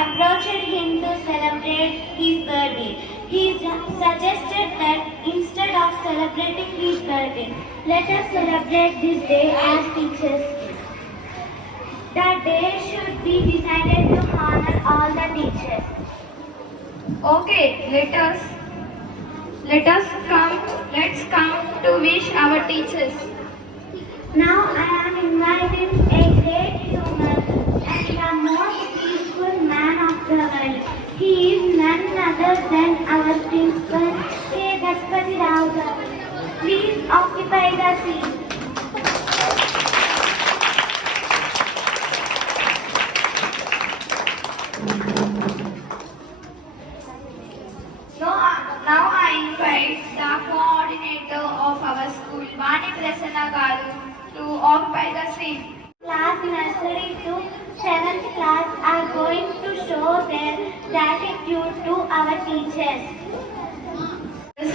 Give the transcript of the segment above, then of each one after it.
approached him to celebrate his birthday. He suggested that instead of celebrating his birthday, let us celebrate this day as Teachers' Day. The day should be decided to honor all the teachers. Okay, let's come to wish our teachers. Now I am inviting a great human and the most peaceful man of the world. He is none other than our principal, K. Gaspati Rao garu. Please occupy the seat. Now I invite the coordinator of our school, Vani Prasanna garu, to occupy the seat. Class nursery to 7th class are going to show their gratitude to our teachers.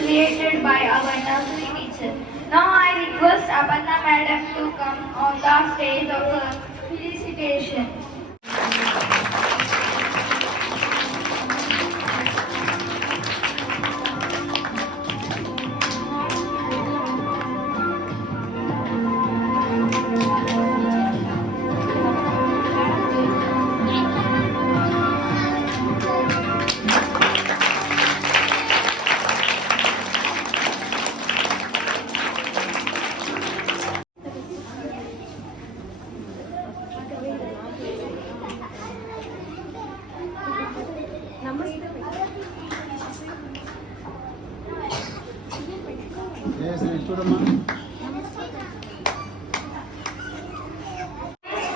Created by our nursery teacher. Now I request Aparna madam to come on the stage of felicitation.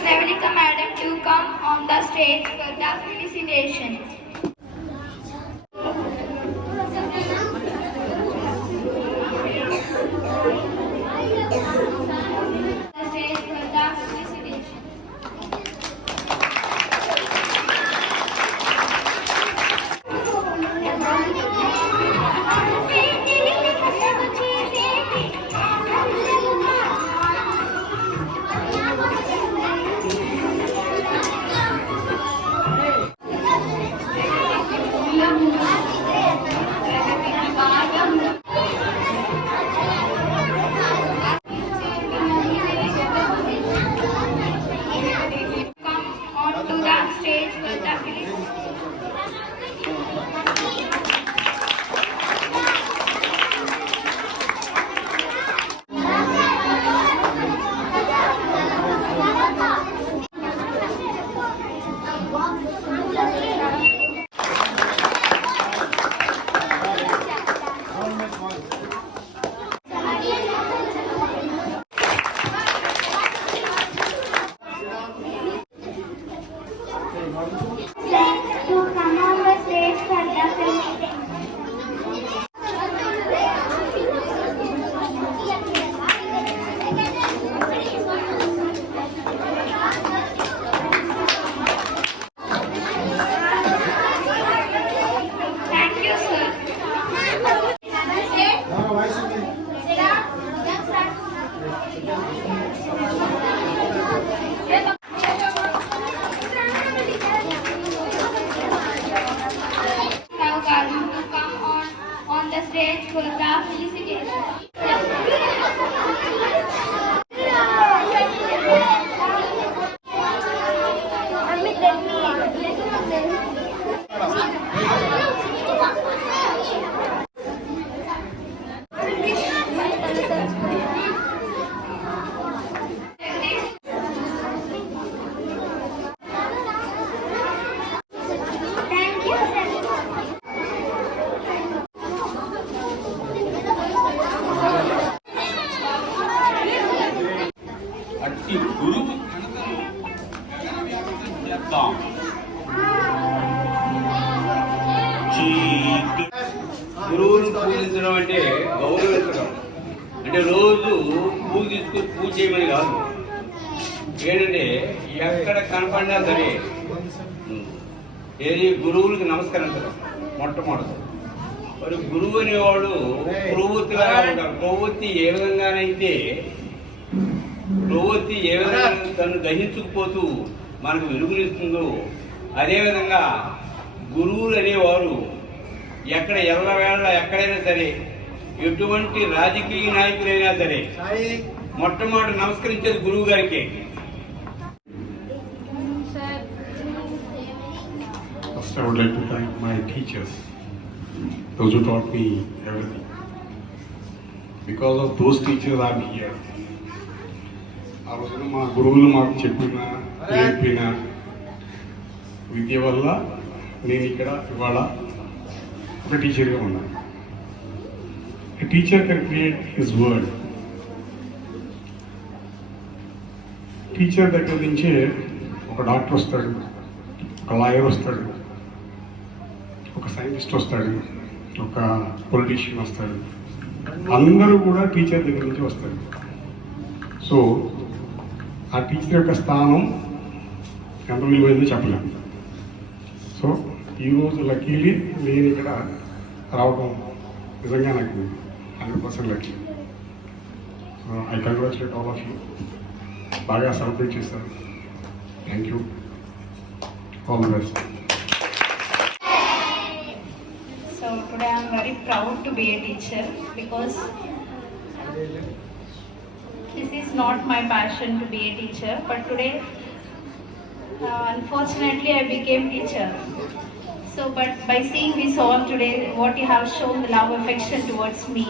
Navalika madam to come on the stage for the felicitation. The stage for the felicitation. To come on the stage for the felicitation. Thank you, sir. Now, Garu to come on the stage for the felicitation. Thank you, sir. అట్టి గురువు చేద్దాం. గురువును పూజించడం అంటే గౌరవించడం అంటే రోజు పూజ తీసుకొని పూజ చేయమని కాదు. ఏంటంటే ఎక్కడ కనపడినా సరే ఏది గురువులకు నమస్కరించడం మొట్టమొదటి. మరి గురువు అనేవాడు ప్రవృత్తిగా ఉంటారు. ప్రవృత్తి ఏ విధంగానైతే తను దహించుకుపోతూ మనకు వెలుగునిస్తుందో అదేవిధంగా గురువులు అనేవారు ఎక్కడ ఎల్లవేళ ఎక్కడైనా సరే ఎటువంటి రాజకీయ నాయకులైనా సరే మొట్టమొదటి నమస్కరించేది గురువు గారికి. First, I would like to thank my teachers, those who taught me everything. Because of those teachers, I am here. ఆ రోజున మా గురువులు మాకు నేర్పిన విద్య వల్ల నేను ఇక్కడ ఇవాళ ఒక టీచర్గా ఉన్నాను. A teacher can create his world. Teacher దగ్గర నుంచే ఒక డాక్టర్ వస్తాడు, ఒక లాయర్ వస్తాడు, ఒక సైంటిస్ట్ వస్తాడు, ఒక పొలిటీషియన్ వస్తాడు. అందరూ కూడా టీచర్ దగ్గర నుంచి వస్తారు. సో ఆ టీచర్ యొక్క స్థానం ఎంత విలువైందో చెప్పలేము. సో ఈరోజు లక్కీలీ నేను ఇక్కడ రావడం నిజంగా నాకు 100% lucky. So I congratulate all of you. బాగా సెలబ్రేట్ చేశారు. Thank you. All the best. So today I am very proud to be a teacher because this is not my passion to be a teacher, but today unfortunately I became teacher. So but by seeing this all today, what you have shown the love affection towards me,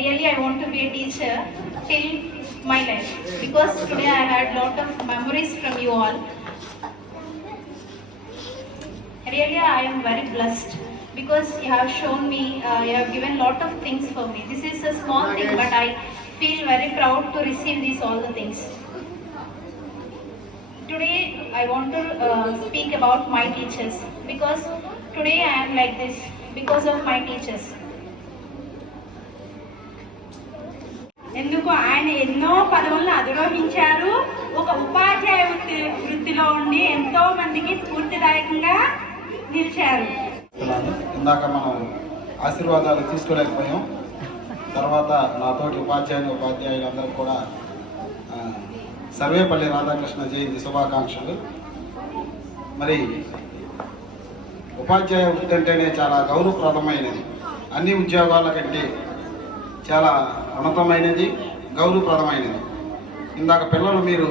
really I want to be a teacher till my life because today I had lot of memories from you all. Really, I am very blessed because you have shown me, you have given lot of things for me. This is a small thing, but I feel very proud to receive these all the things. Today, I want to speak about my teachers because today I am like this because of my teachers. ఎందుకు ఆయన ఎన్నో పదవులను అధిరోహించారు. ఒక ఉపాధ్యాయ వృత్తిలో ఉండి ఎంతో మందికి స్ఫూర్తిదాయకంగా నిలిచారు. ఇందాక మనం ఆశీర్వాదాలు తీసుకోలేకపోయాం. తర్వాత నాతోటి ఉపాధ్యాయులందరికీ కూడా సర్వేపల్లి రాధాకృష్ణ జయంతి శుభాకాంక్షలు. మరి ఉపాధ్యాయ వృత్తి అంటేనే చాలా గౌరవప్రదమైనది. అన్ని ఉద్యోగాల కంటే చాలా ఉన్నతమైనది, గౌరవప్రదమైనది. ఇందాక పిల్లలు మీరు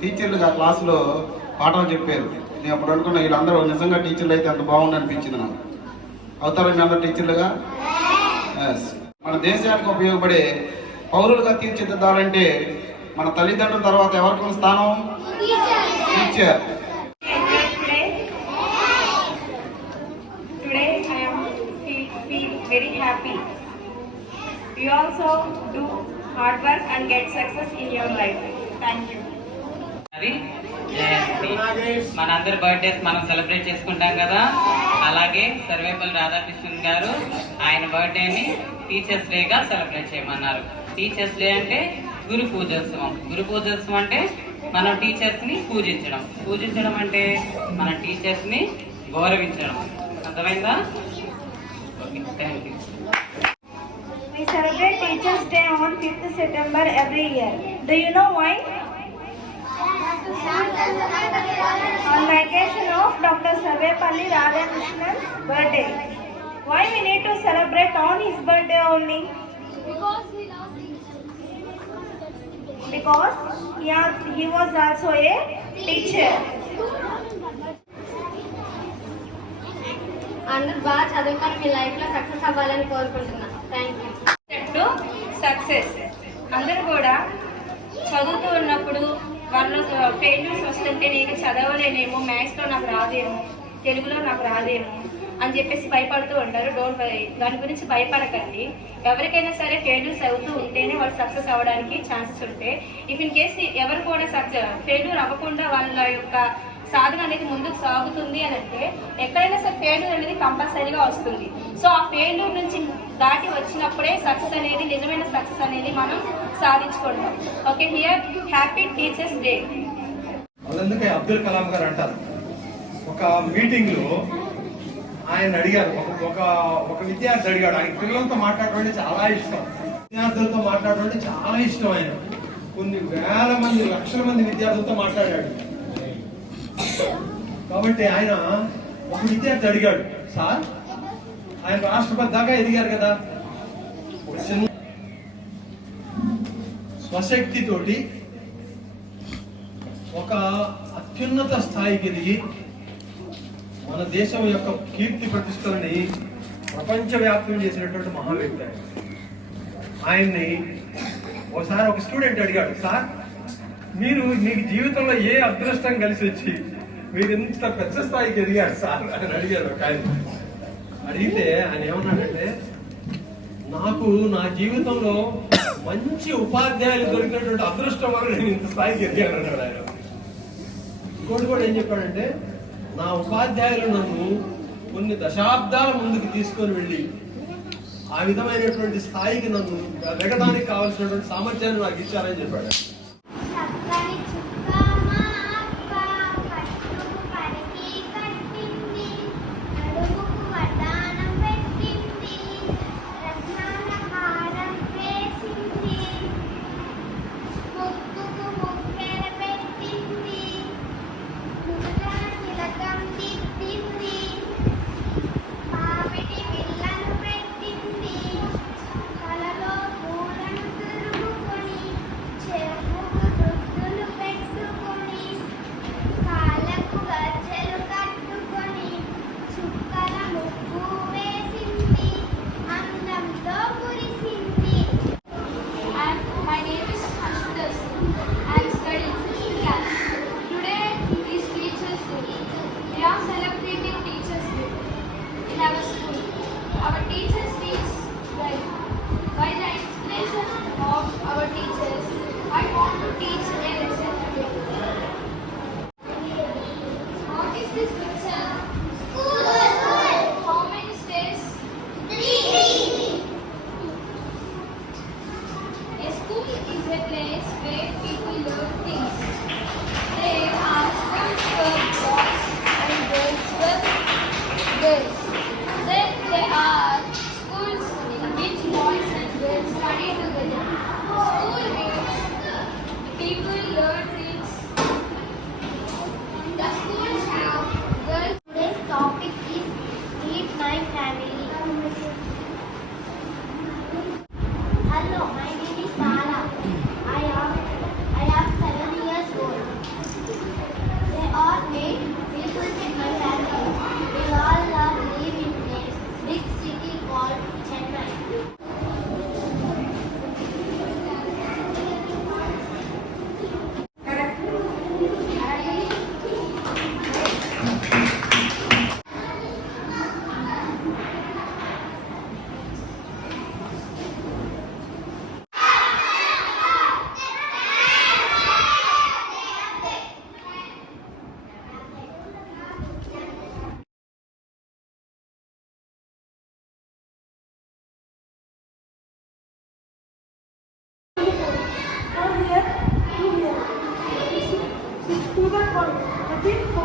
టీచర్లుగా క్లాసులో పాఠాలు చెప్పారు. నేను అప్పుడు అనుకున్న వీళ్ళందరూ నిజంగా టీచర్లు అయితే అంత బాగుంది అనిపించింది నాకు. అవుతారా మీ అందరూ టీచర్లుగా? మన దేశానికి ఉపయోగపడే పౌరులుగా తీర్చిదిద్దాలంటే మన తల్లిదండ్రుల తర్వాత ఎవరికి స్థానం? Teacher. Today I am feel very happy. You also do hard work and get success in your life. Thank you. అది మనందరి బర్త్డేస్ మనం సెలబ్రేట్ చేసుకుంటాం కదా, అలాగే సర్వేపల్లి రాధాకృష్ణన్ గారు ఆయన బర్త్డేని టీచర్స్ డేగా సెలబ్రేట్ చేయమన్నారు. టీచర్స్ డే అంటే గురు పూజోత్సవం. గురు పూజోత్సవం అంటే మనం టీచర్స్ ని పూజించడం అంటే మన టీచర్స్ ని గౌరవించడం. అర్థమైందా? Thank you. We celebrate Teachers' Day on 5th September every year. Do you know why? On the occasion of Dr. Sarvepalli Radhakrishna's birthday. Why we need to celebrate on his birthday only? Because he was also a teacher. అందరూ బాగా చదువుకొని మీ లైఫ్లో సక్సెస్ అవ్వాలని కోరుకుంటున్నాను. Thank you. Success అందరూ కూడా చదువుతూ ఉన్నప్పుడు వాళ్ళు ఫెయిల్యూర్స్ వస్తుంటే నేను చదవలేనేమో, మ్యాథ్స్లో నాకు రాదేమో, తెలుగులో నాకు రాదేమో అని చెప్పేసి భయపడుతూ ఉంటారు. దాని గురించి భయపడకండి. ఎవరికైనా సరే ఫెయిల్యూర్స్ అవుతూ ఉంటేనే వాళ్ళు సక్సెస్ అవ్వడానికి ఛాన్సెస్ ఉంటాయి. ఇఫ్ ఇన్ కేసు ఎవరు కూడా ఫెయిల్యూర్ అవ్వకుండా వాళ్ళ యొక్క సాధన అనేది ముందుకు సాగుతుంది అని అంటే ఎక్కడైనా సరే ఫెయిల్యూర్ అనేది కంపల్సరీగా వస్తుంది. సో ఆ ఫెయిల్యూర్ నుంచి దాటి వచ్చినప్పుడే సక్సెస్ అనేది, నిజమైన సక్సెస్ అనేది మనం సాధించుకుంటాం. Okay, here happy teachers day. అందుకే అబ్దుల్ కలాం గారు అంటారు, ఒక మీటింగ్ లో ఆయన అడిగారు, ఒక విద్యార్థి అడిగాడు, ఆయన పిల్లలతో మాట్లాడడం అంటే చాలా ఇష్టం, విద్యార్థులతో మాట్లాడడం అంటే చాలా ఇష్టం. ఆయన కొన్ని వేల మంది, లక్షల మంది విద్యార్థులతో మాట్లాడాడు. కాబట్టి ఆయన ఒక విద్యార్థి అడిగాడు, సార్ ఆయన రాష్ట్రపతి దాకా ఎదిగారు కదా, ఒక చిన్న స్వశక్తితోటి ఒక అత్యున్నత స్థాయికి ఎదిగి మన దేశం యొక్క కీర్తి ప్రతిష్టలని ప్రపంచవ్యాప్తం చేసినటువంటి మహా వ్యక్తి ఆయన్ని ఒకసారి ఒక స్టూడెంట్ అడిగాడు, సార్ మీకు జీవితంలో ఏ అదృష్టం కలిసి వచ్చి మీరు ఇంత పెద్ద స్థాయికి ఎదిగారు సార్ అని అడిగాడు ఒక ఆయన. అడిగితే ఆయన ఏమన్నాడంటే, నాకు నా జీవితంలో మంచి ఉపాధ్యాయులు దొరికినటువంటి అదృష్టం వల్ల నేను ఇంత స్థాయికి ఎదిగాను అన్నాడు ఆయన. ఇంకోటి కూడా ఏం చెప్పాడంటే, నా ఉపాధ్యాయులు నన్ను కొన్ని దశాబ్దాల ముందుకు తీసుకొని వెళ్ళి ఆ విధమైనటువంటి స్థాయికి నన్ను ఎదగడానికి కావాల్సినటువంటి సామర్థ్యాన్ని నాకు ఇచ్చారని చెప్పాడు. To the